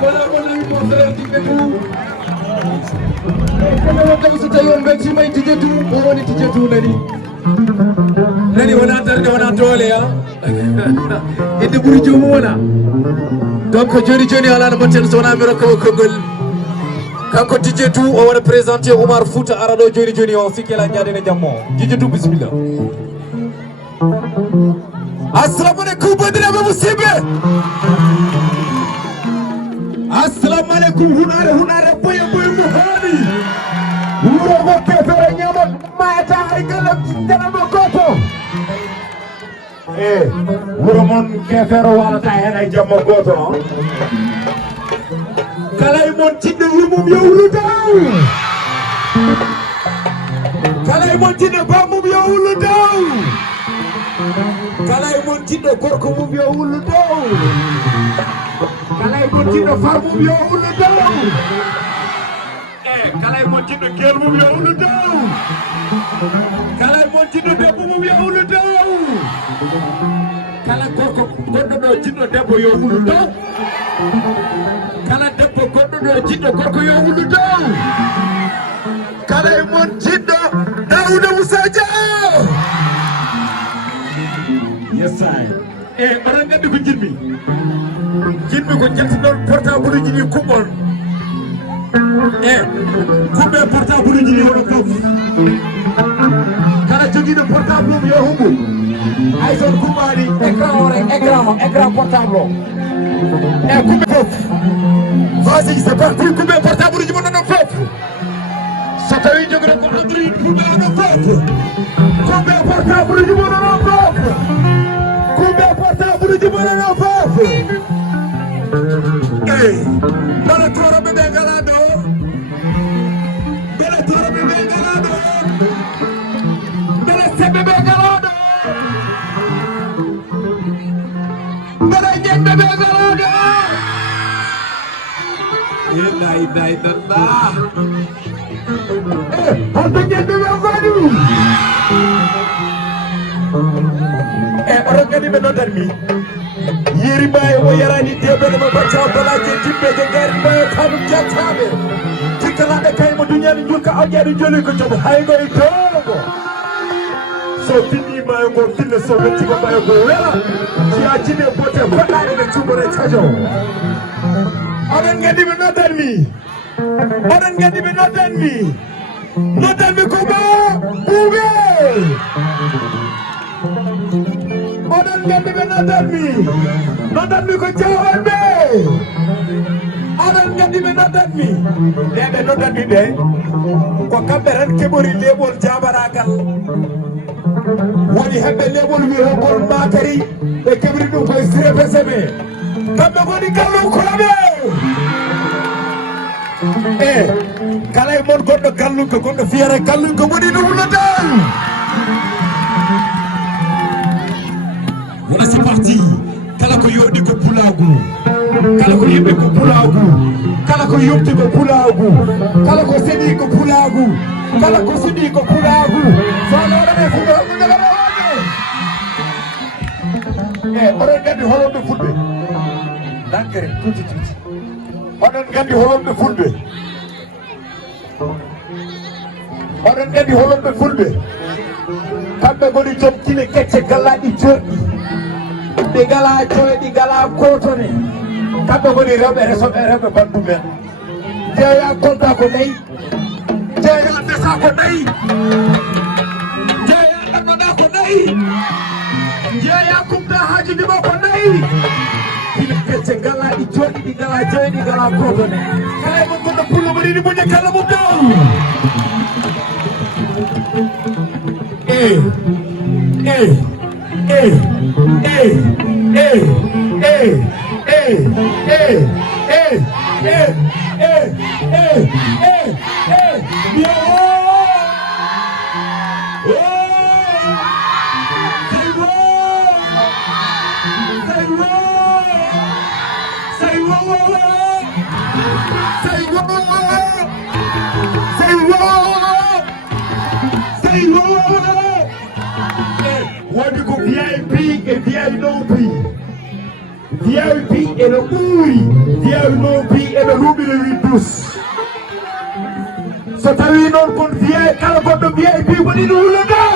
Voilà mon ami mon frère Tijetou. Kalau kita yon benci main Tijetou, orang ni Tijetou nani wana tarde wana tole ya. Inde buri jomu wana. Donc joni ala na batten sona miro ko kongol. Kanko Tijetou o wara présenter Omar Fouta arado joni o fikela nyaade ne jammo. Tijetou bismillah. Assalamu alaikum badiraɓe musidɓe. Assalamu alaikum hunare boye mo haani. Wuro mo kefere ñamon mayata hay kala tanamo goto. Wuro mon kefere walata hen ay jammo goto. Kala e mon tidde yumum yowlu daw. Kala e mon tidde bamum yowlu daw. Kala e mon tidde gorko mum yowlu daw. Kala e mon tidde farmum yowlu daw. Kala e mon tidde gel mum yowlu daw. Kala e mon tidde debbo mum yowlu daw. Kala gorko goddo do tiddo debbo yowlu daw. Kala debbo goddo do tiddo gorko yowlu daw. Kala e mon tiddo Dawuda Musa Diaw. Yes I. Oɗon gandi ko jinmi ko jaltiɗon portable uji ɗi kuɓɓon kuɓɓe portable uji ɗi hono fof kala joguiɗo portable mum yo humbu hay son kuɓɓani écran portable o kuɓɓe fof vas-y c'est parti kuɓɓe portable uji mon onon fof so tawi joguiɗo ko Android kuɓɓe onon fof kuɓɓe portable uji mon onon fof kuɓɓe portable uji mon onon fof bala toroɓe ɓe ngala ɗo bala toroɓe ɓe ngala ɗo bala seɓɓe ɓe ngala ɗo bala ñemɓe ɓe ngala ɗo la illallah holto ñemɓe ɓe ngoni oɗon kadi ɓe noddanmi Yeri Mbaye o yarani debede mo bacca balaje timɓeje gari Mbaye kanum jattaɓe tikkalaɓe kaymo duñani julka oƴƴani joli ko joom haygoye togo so finni Mbaye ngo finna so wettima Mbaye ngo wela jiya jine bote poɗɗani ɓe cumbore cadio oɗon gandi ɓe noddanmi ko ma ɓuuɓe oɗon gandi ɓe noddanmi ko Diawanɓe oɗon gandi ɓe noddanmi ɓe noddanmi ɓe ko kamɓe tan keɓori leɓol jabaragal woni heɓɓe leɓol wiyogol makari ɓe keɓri ɗum koye sirefeseme kamɓe goni gallukoɓe kala e mon goɗɗo gallunko goɗɗo fiyere gallunko woni ɗum noddan. Voilà, c'est parti. Kala ko yodi ko pulagu. Kala ko yimɓe ko pulagu. Kala ko yumti ko pulagu. Kala ko sedi ko pulagu. Kala ko sudi ko pulagu. Fala e fuɗo ko daga wonde. Oɗon gandi holomɓe fulɓe. Dankere tuti. Oɗon gandi holomɓe fulɓe. Oɗon gandi holomɓe fulɓe. Kamɓe goni joom kine kecce gallaɗi joɗɗi. Ɗi gala coye ɗi gala kotone kamɓe goni rewɓe resoɓe rewɓe bandu men jeeya kolda ko nayi jeeya desa ko nayi jeeya ɗannoɗa ko nayi jeeya kumta haji ndimo ko nayi kine kecce galaɗi joɗɗi ɗi gala joye ɗi gala kotone kala e mon goɗɗo pullo maɗiɗi muñe kala mum dow wodi ko VIP e VIP ene ɓuuri wiyawi nopi ene ruɓine wi dus so tawi noon kon wiye kala goɗɗo wiye pi waɗino wulo dow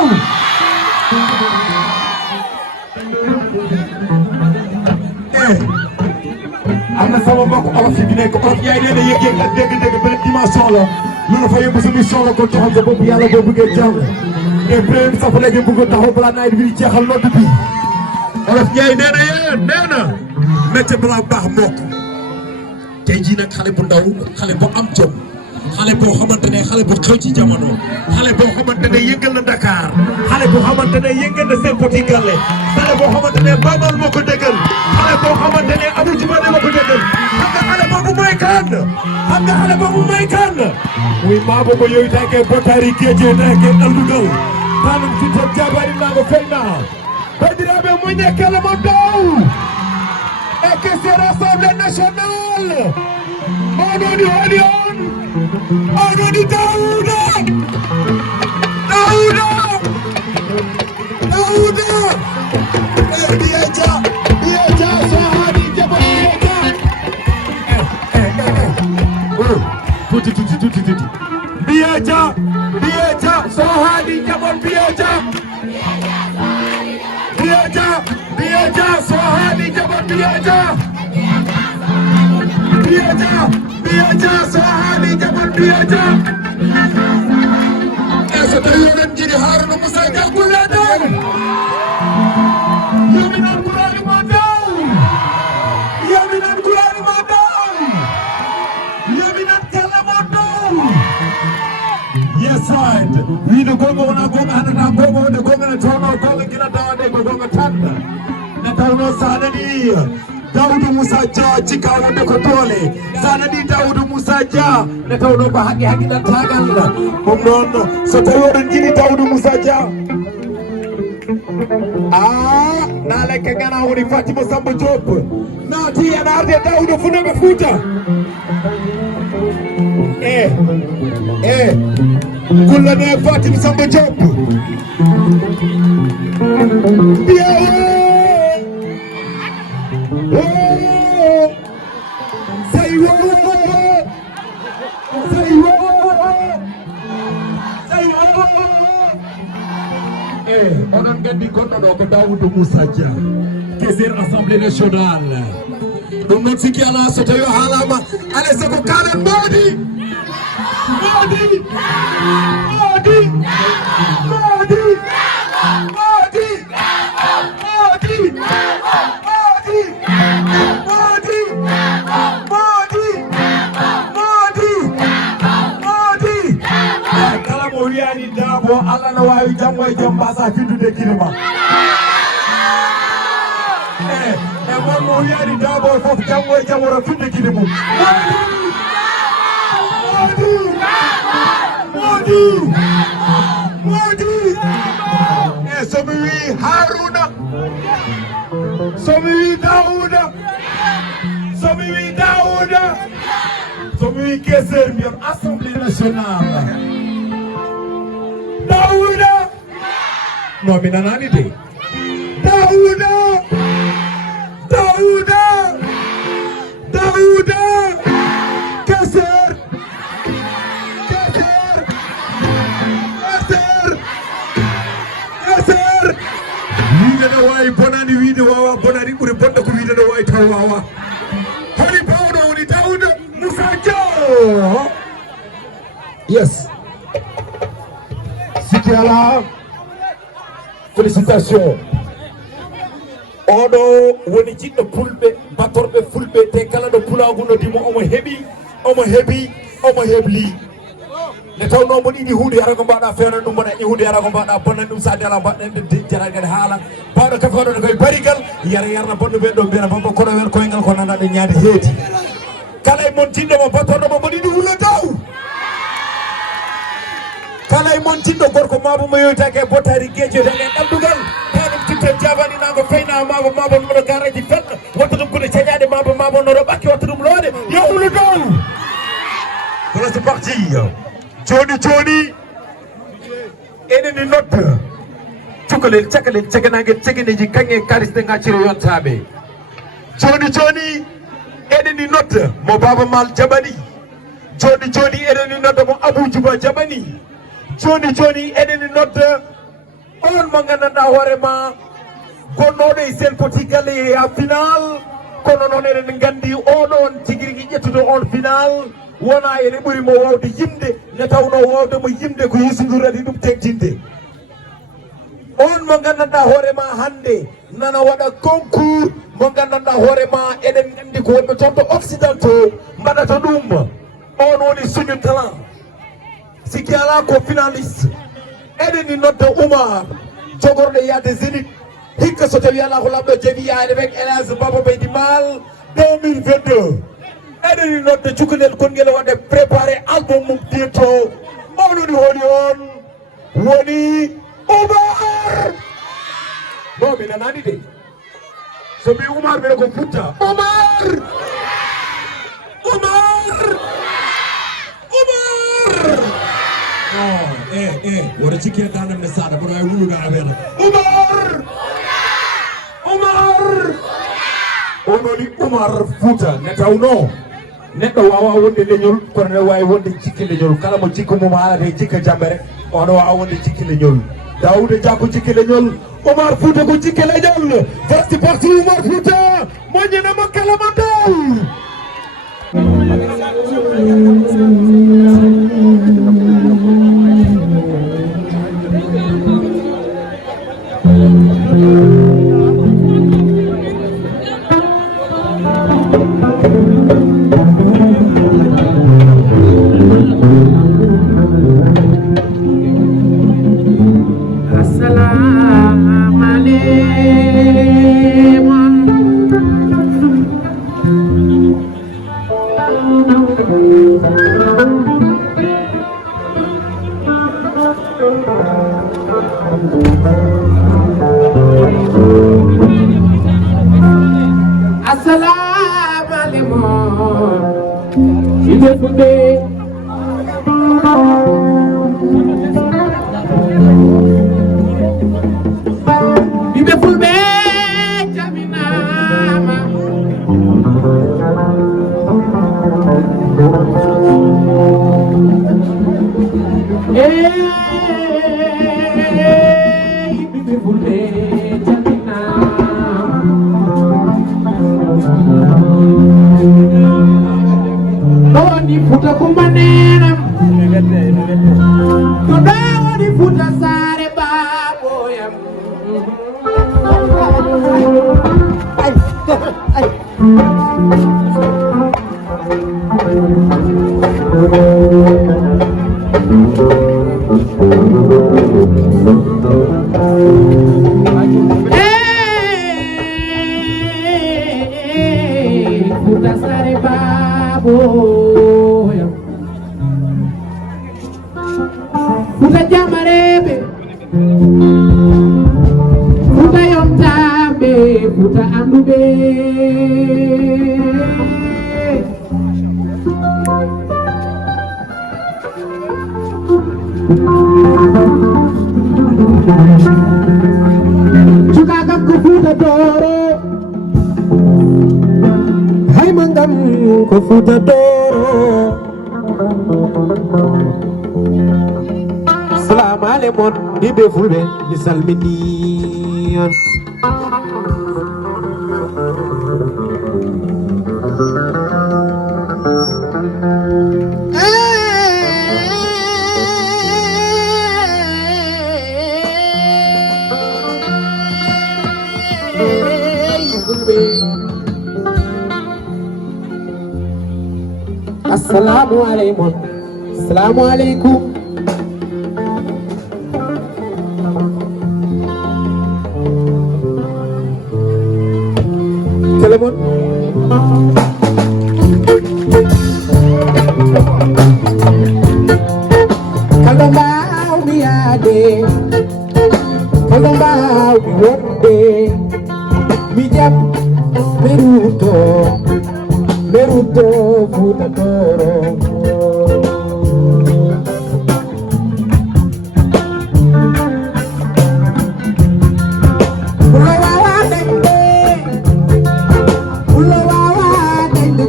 amna sama mbokk olof yi nekk olof yaay nee na yëg-yëg ak dégg-dégg benn dimension la lu la fa yóbbu solution la ko taxaw sa bopp yàlla boo bëggee jàng et premier sax léegi bëgg taxaw balaa nawet bi jeexal nodd bi olof yaay nee na nee na métier balaa baax mokk tey jii nag xale bu ndaw xale bu am jom xale boo xamante ne xale bu xew ci jamono xale boo xamante ne yëngal na Dakar xale boo xamante ne yëngal na seen petit gàlle xale boo xamante ne Bamal moo ko dëggal xale boo xamante ne Abou Djibane moo ko dëggal xam nga xale boobu mooy kan xam nga xale boobu mooy kan muy maa boobu yooyu tànkee botaari géejee tànkee aldugal tanum ci toog jabari naa ko fay naa badiraɓe mu ñekkele mo dow et que c'est l'Assemblée nationale oɗoni waɗi on oɗoni Daouda biyeja so haɗi jabo biyeja tuti biyeja so haɗi jabon biyeja so haɗi jabon biyeja so haɗi jabon biyeja so tawi oɗon jiɗi Harouna Moussa Dia gulle dow yaminan gurani ma dow yaminan gurani ma dow yaminan kelle ma dow yes right wiide gonga wona gonga hannata gonga wonde gonga ne tawno gonga gila dawade ko gonga tan ne tawno sa nani Daoudou Moussa Dia cika wonde ko doole sa nani Daoudou Moussa Dia ne tawno ko haqqi haqqilatagal ɗum noon so tawi oɗon jiɗi Daoudou Moussa Dia na lekke gana woni Fatima Samba Diop naati ene arde Daoudou Funaɓe Fouta kullane Fatima Samba Diop onon gandi goɗɗo ɗo ko Daoudou Moussa Dia kesir Assemblée nationale ɗum noon sikki ala so tawi haalama alay sago kalan moodi kala mo wiyani Dabo Allah no wawi jammo e jam mbasa fiddude kilima e mon mo wiyani Dabo fof jammo e jam wora fidde kili mum Modi e somi wi Harouna somi wi Daouda somi wi Keser mbiyam Assemblée nationale Daouda no mi nanani de Daouda Keser wiide no wawi bonani wiide wawa bonani ɓuuri bonɗo ko wiide no wawi taw wawa holi bawɗo woni Daouda Moussa Dia yes sikki ala félicitation oɗo woni jiɗɗo pulɓe batorɓe fulɓe te kala ɗo pulagu noddimo omo heɓli ne tawno mo ɗiɗi hunde ara ko mbaɗa fewnan ɗum mbaɗa hunde ara ko mbaɗa bonnan ɗum sa dela mbaɗɗen jara kadi haala bawɗo kafe waɗoɗo koye barigal yarna bonɗo ɓen ɗo mbiyana baba kono wen koyngal ko nana ɗo ñaade heedi kala e mon tinɗomo batorɗomo mo ɗiɗi wulo dow kala e mon tinɗo gorko mabo mo yoytake botari guejo dagen ɗamdugal tanum titte jabaninago feyna mabo noɗo garaji fenna watta ɗum kude cañade mabo noɗo ɓakki watta ɗum loode yo wulo dow voilà c'est parti joni eneni nodda cakalel caganaguel cegeneji kanŋe karis ɗe gacciro yontaɓe joni eɗeni nodda mo Baba Mal jaɓani joni joni eɗeni nodda mo Abou Djouba jaɓani joni joni eɗeni nodda on mo gandanɗa hoorema gonnoɗo e sen poti galle ha final kono noon eɗen gandi oɗon tigui rigui ƴettude on final wona ene ɓuurimo wawde yimde nde tawno wawde mo yimde ko Youssou Ndour adi ɗum tegtinde on mo gandanɗa hoorema hande nana waɗa concours mo gandanɗa hoorema eɗen gandi ko wonɓe toon to occidentaux mbaɗata ɗum on woni suñu talent sikki ala ko finaliste eɗeni nodda Oumar jogorɗo yaade Zénith hikka so tawi ala ko lamɗo jaaɓi yaade avec Elhadji Baba Beydi Mal 2022 eɗeni nodda cukalel gonguel waɗe préparé album mum bientôt on woni hooli on woni Oumar bon mi nanani de so mbi Oumar mbiɗa ko Fouta Oumar woto cikki e dande nde saɗa mboɗo wawi wulude affaire Oumar on woni Oumar Fouta nde tawno neɗɗo wawa wonde leñol kono ne wawi wonde cikki leñol kala mo cikku mum haalate cikka jambere ono wawa wonde cikki leñol Daouda Dia ko cikki leñol Oumar Fouta ko cikki leñol first parti Oumar Fouta moƴƴinamo kala mo daw Ibe fulbe mi salmini on assalamu alaikum assalamu alaikum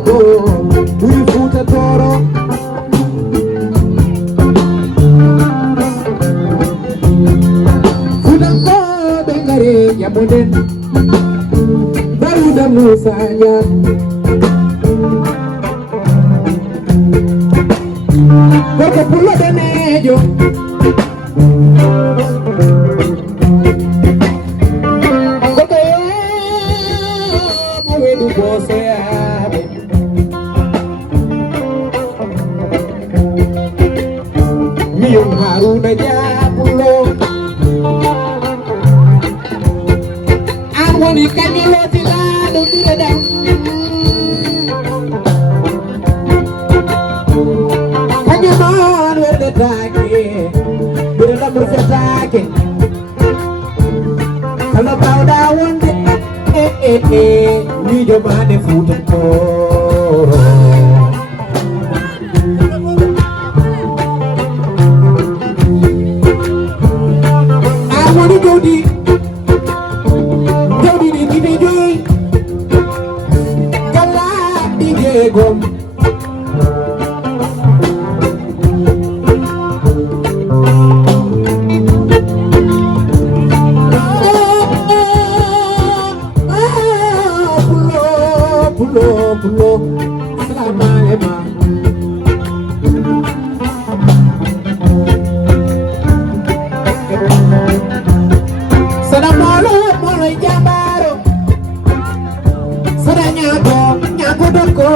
go modèle Daouda Moussa Niang Koko pulo denejo Koko Mwedu bose abe Miyong Haruna Jabulo Woni kanyolo tilado direda Kanyamon werde take direda murfetake Kala bawda wonde ni jomane futan ko I wanna go deep Gom pulo salamalema salamalo molo jambaro sadanya nyako doko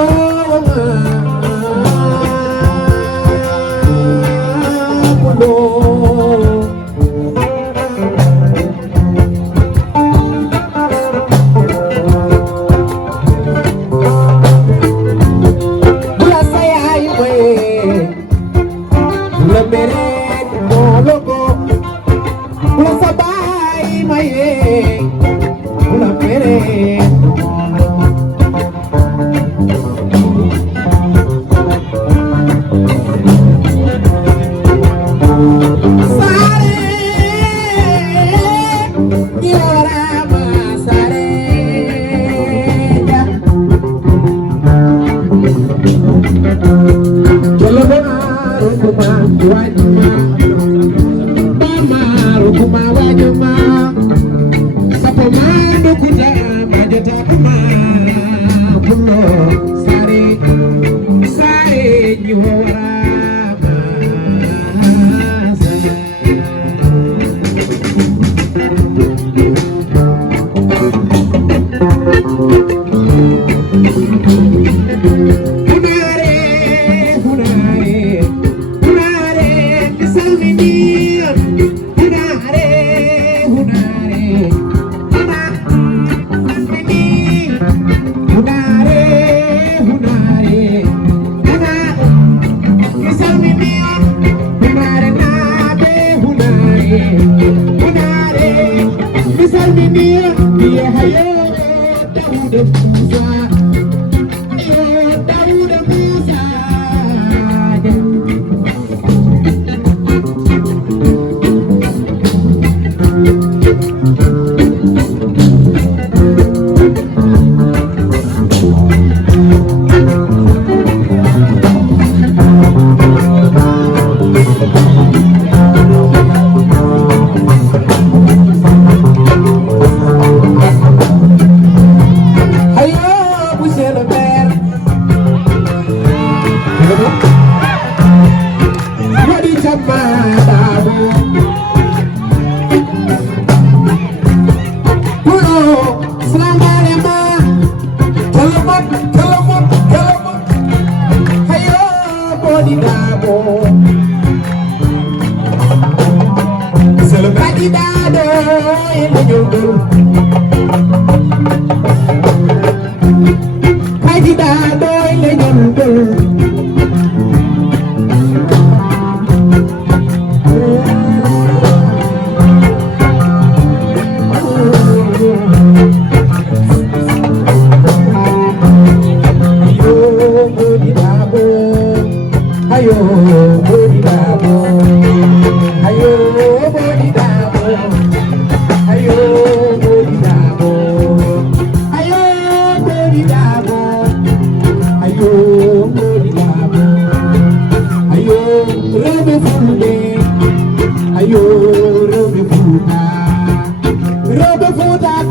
Robe Futa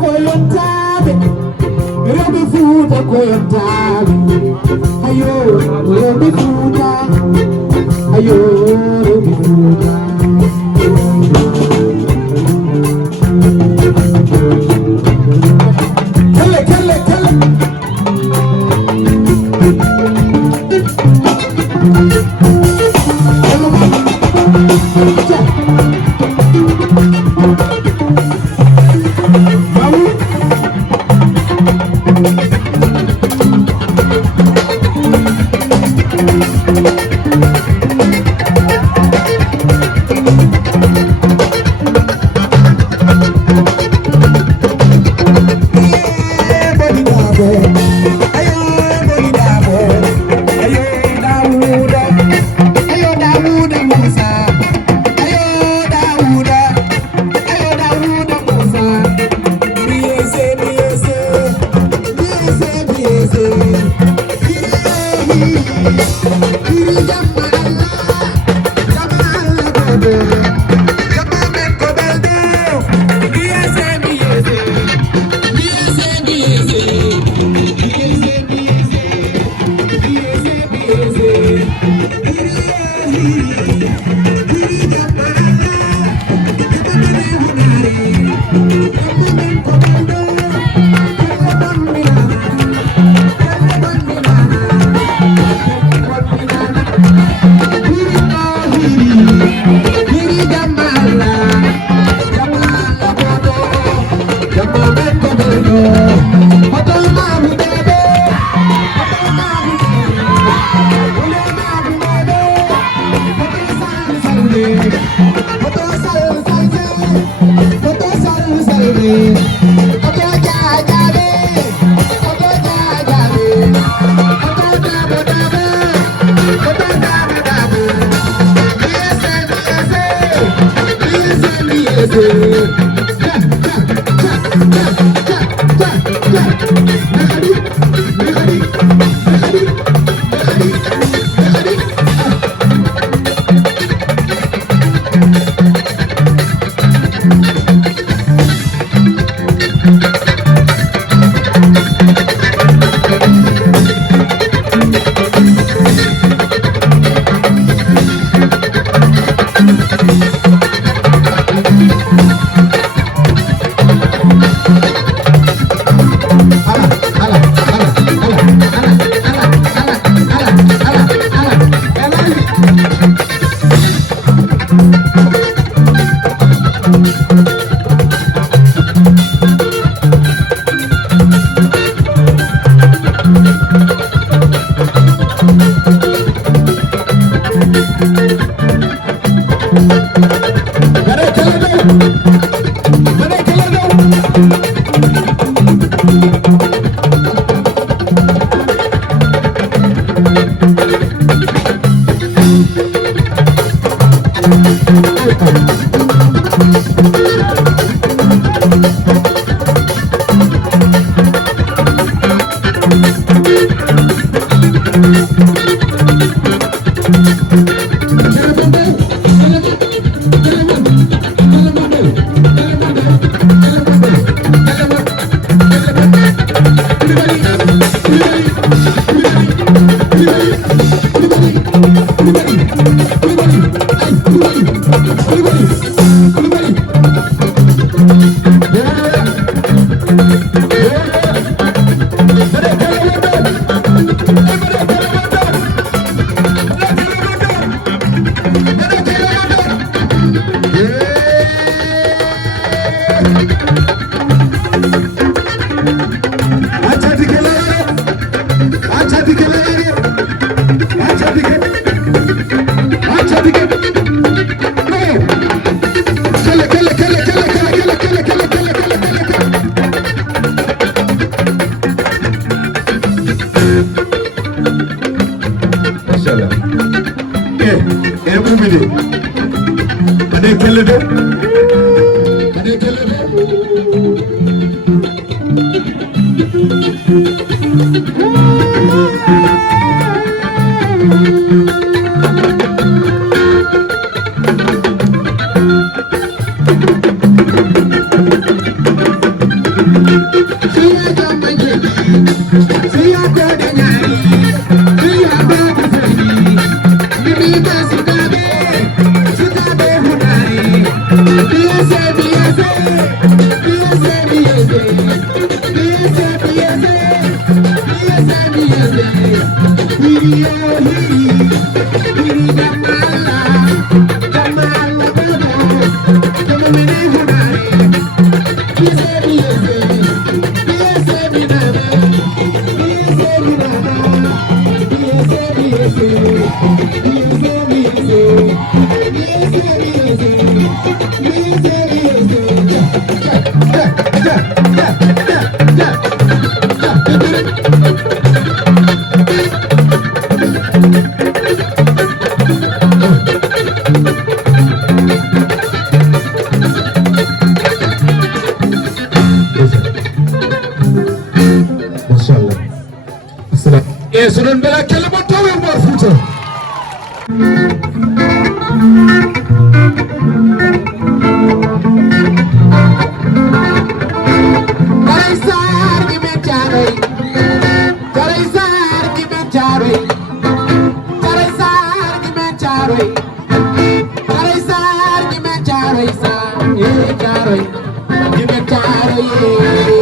koyontaɓe ayo rewɓe Fuuta ayo rewɓe Fuuta kelle kelle kelle See Sunan bela kele mo tawe Umar Fouta Karaisar ki mechare Karaisar ki mechare Karaisar ki mechare Karaisar ki mechare sa ye chare ki mechare ye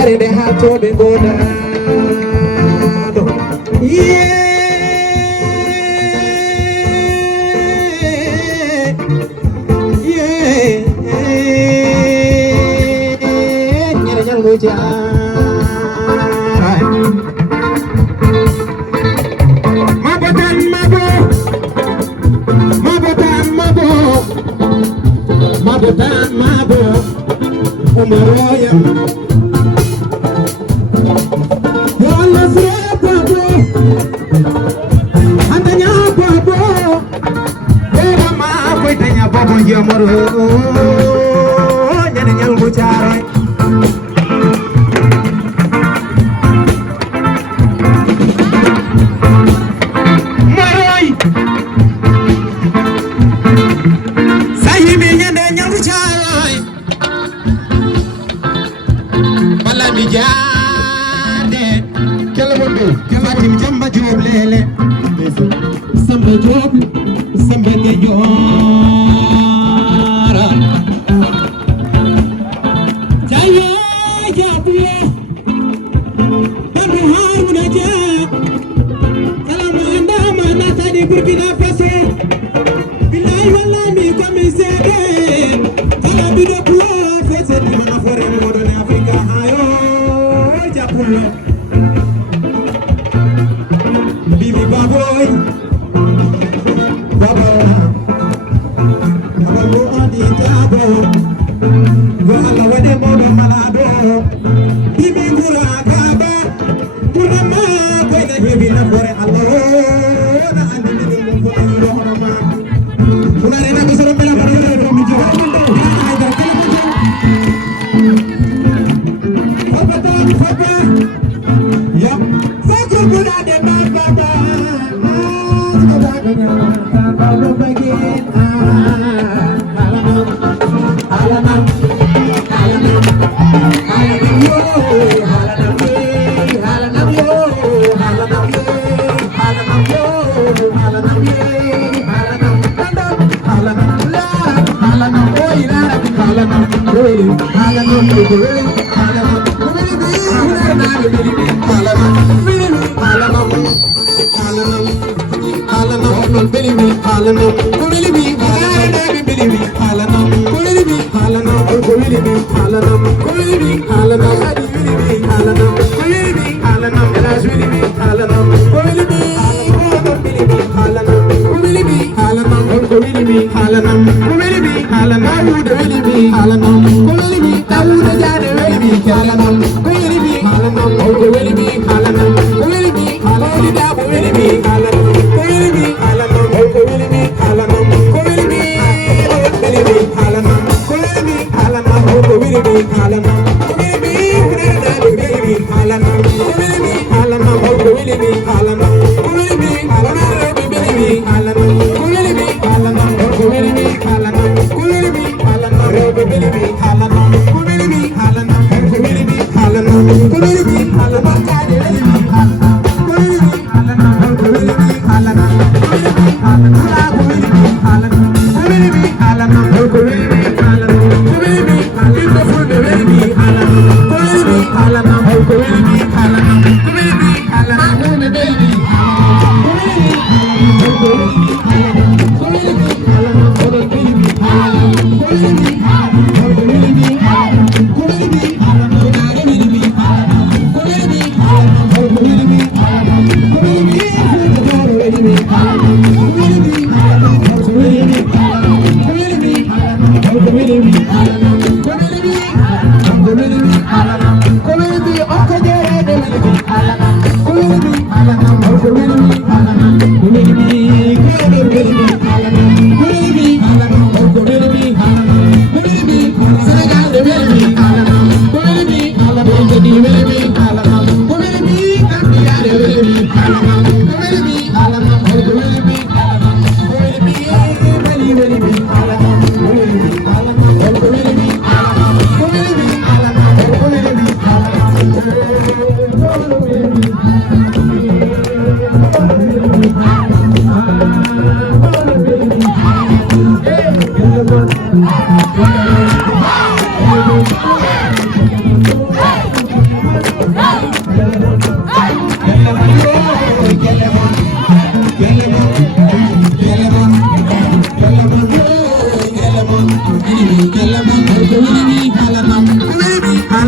sare de hatoɓe gonaɗo ñere ñalgo jaray mabo tan mabo umaroya wala sepa bo andanya bo era ma ko tanya bobo jomoro nyane nyal mu charay maroy sahimi nyane nyal mu charay mi jaade kala wonde fatim jamba job lele samba job samba ke jora jaye jabiye bandu haruna ja salamu anda mana tadi burkina faso bilay wala mi komi sede kala bido kuwa fese di mana fore mo do ne afrika hayo Bibi baboy baba baba adi tabo wala wade modo malado bibi gura kaba gura ma ko na hebi na fore allah na andi ni mo ko ni ro ma kuna rena ko soro mela baro ro mi jo Papa, yep. Sakul buda de baba,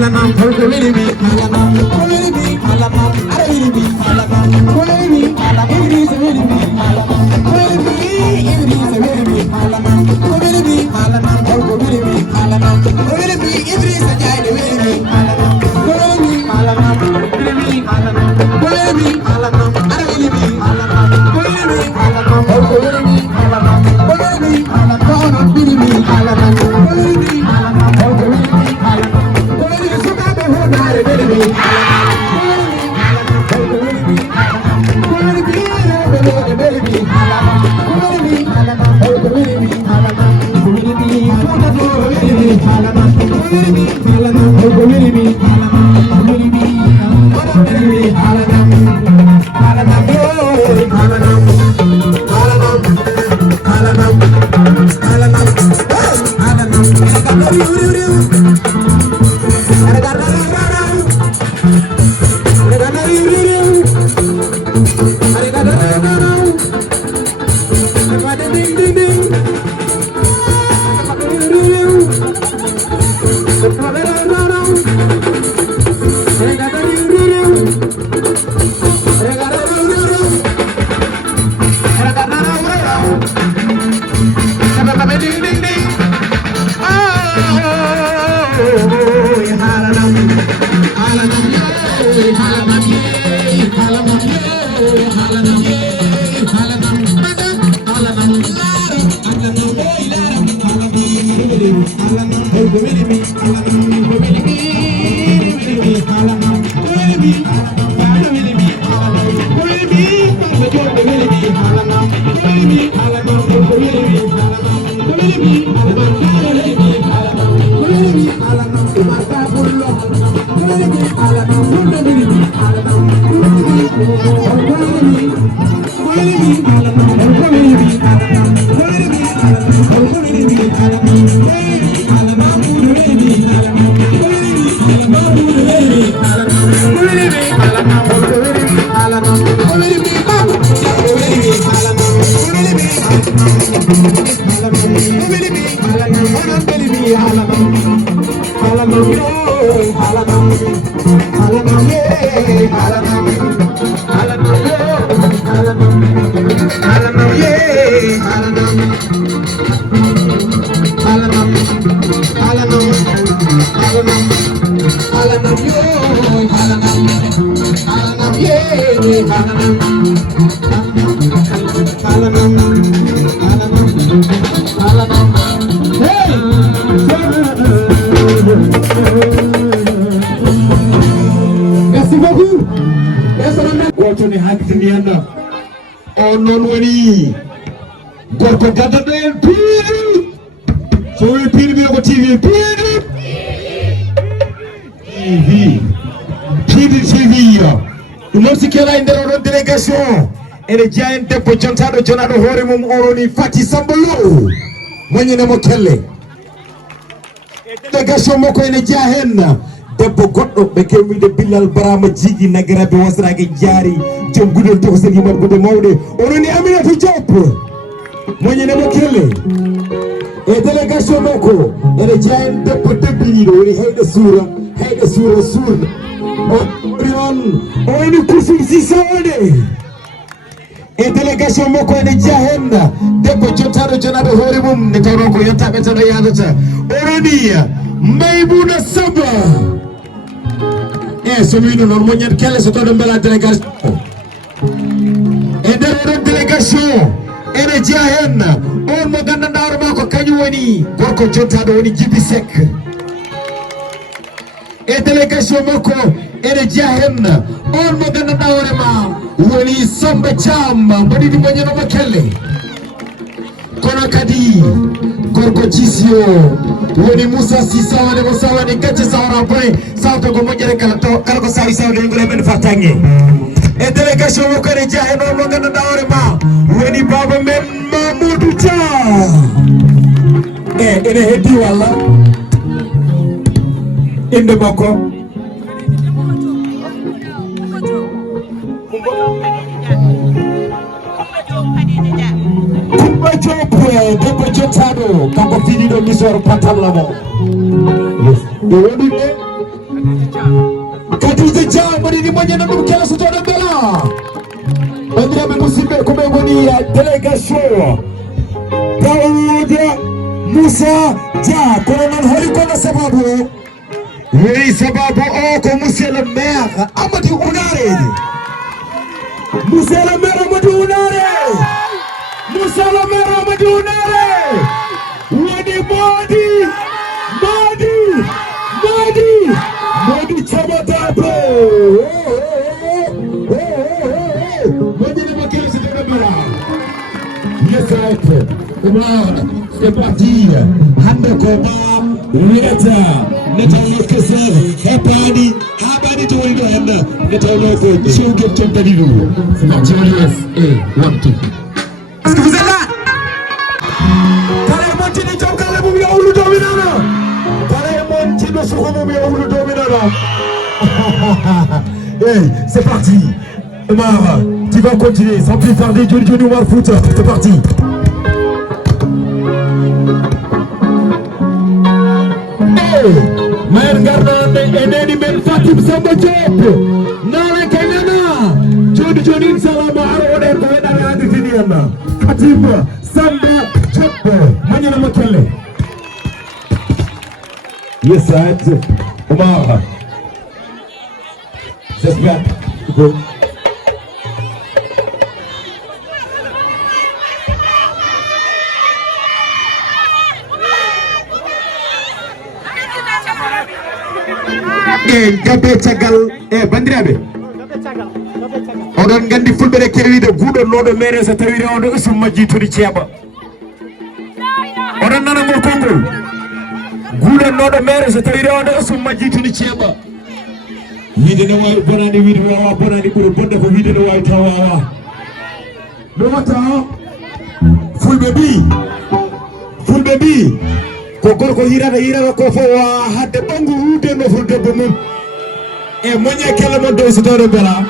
halanam holko weli mi halanam ko weli mi halanam ara weli mi halanam ko weli mi halanam Idrissa weli mi halanam ko weli mi Idrissa weli mi halanam ko weli mi halanam holko weli mi halanam ko weli mi Idrissa Jayde weli mi halanam ko weli mi halanam weli mi halanam ko weli mi halanam ara weli mi halanam ko weli mi halanam holko weli mi halanam ko weli mi halanam ko non weli mi halanam ko weli mi halanam holko weli mi halanam ko weli mi sukaɓe honare weli mi halanam ko weli mi halanam holko weli mi halanam ko weli mi rewɓe lewɗe weli mi halanam ko weli mi halanam holko weli mi halanam ko weli mi fuɗatoro weli mi halanam ko weli mi halanam holko weli mi halanam ko weli mi oɗon weli mi halanam halanam yo halanam halanam halanam halanam halanam Merci beaucoup. Gotoni hakkitini yanda on non woni gorko gaddaɗo en piiɗi so wi piiɗi mbiya ko TV piiɗi TV ɗum noon si kela e nder oɗon délégation ene jeeya en debbo jontaɗo jonaɗo hoore mum oroni Fati Samba Lo moñinemo kelle délégation makko ene jeeya hen debbo goɗɗo ɓe kewide Billal Barama jiigui nagiraɓe wasrake jaari joom gudel tokosen yimatgude mawɗe ononi Aminata Diop moñinemo kelle e délégation makko ene jeeya en debbo debbiniɗo woni heyɗo suura surɗo on o woni Kursul Sisawode e délégation makko ene jeeya hen debbo jottaɗo jonaɗo hoore mum nde tawno ko yettaɓe tan o yadata oroni Maymouna Samba e so wino noon moñat kelle so taw ɗo beela délégation e nder oɗon délégation ene jeeya hen on mo gandanɗa hoore ma ko kañum woni gorko jottaɗo woni Djiby Seck e délégation makko ene jeeya hen on mo gandanɗa hoore ma woni Samba Thiam mbaɗiɗi moñanoma kelle kono kadi gorko jisio woni Moussa Sy Sawade mo sawade gacce sawra boye sawta ko moƴƴere kala ko sawi sawde ngure men fatange e délégation makko ene jeeya hen on mo gandanɗa hoore ma woni baba men Mamadou Dia e ene heddi walla inde makko Kumba Diop debbo jottaɗo kanko fiɗiɗo misor patalla mo ɓe woni ɓe Katuze jambo ni mwenye na mkela sotona bela. Bandira memusimbe kumengoni ya delegation. Pamoja Musa ja kolonel holi kona sababu. Wei sababu ko monsieur le maire Amadou Ounaré. Monsieur le maire Amadou Ounaré. Monsieur le maire Amadou Ounaré. Wadi Modi Chabatapo. Modi ne makele se debela. Yes, right. C'est parti. Hande koma. Neta lokesar. Habani to windo handa. Neta loko. Chouke chomtadiru. C'est parti. Yes. 1, 2. Est-ce que vous êtes là? Hey, c'est parti. Omar, tu vas continuer sans plus tarder. Johnny Omar Foot, c'est parti. Hey, Maire Garnande et Neni Ben Fatim Samba Diop. Nala Kenyana. Johnny Salama Aroder Koeda Adi Finiana. Fatim Samba Diop. Manyana Makele. Yes, right. Omar. J'espère. Go. Gabe Chagal bandiraɓe oɗon gandi fulɓe ɗe kewiide guuɗonnoɗo maire so tawire on usum majji toni ceeɓa oɗon nana ngol konngol guuɗonnoɗo maire so tawire on usum majji toni ceeɓa wiide ne wawi bonani wiide wawa bonani ɓuuri bonde ko wiide ne wawi taw wawa ɗo watta fulɓe mbi ko gorko hirata ko fo hadde ɓangu wuude nofru debbo mum e moñe kella mo dow so tawde bela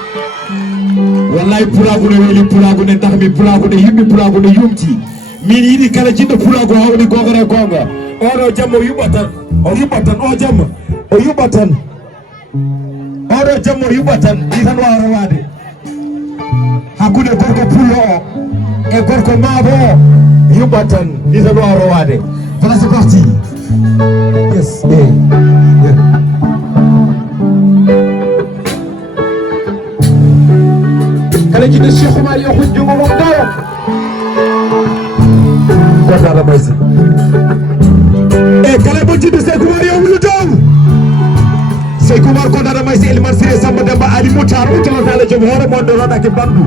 wallahi pulagude weli pulagude dahmi pulagude yimɓe pulagude yumti min yiɗi kala jiɗɗo pulago hawni gongore gonga oɗo jamma o yuɓat tan oɗo jamma o yuɓat tan ɗi tan wawa rewade hakkude gorko pullo o e gorko maabo o yuɓat tan ɗi tan wawa rewade. Voilà, c'est parti. Yes. Yeah. Kala jiɗɗo Cheikh Oumar yohun jungo mum dawa goɗɗaɗo maysi e kala mo jiɗɗo Cheikh Oumar yohunu dow Cheikh Oumar goɗɗaɗo maysi Elimane Siré Samba Demba Ali Moutar o calotale joom hoore mon ɗo roɗake bandu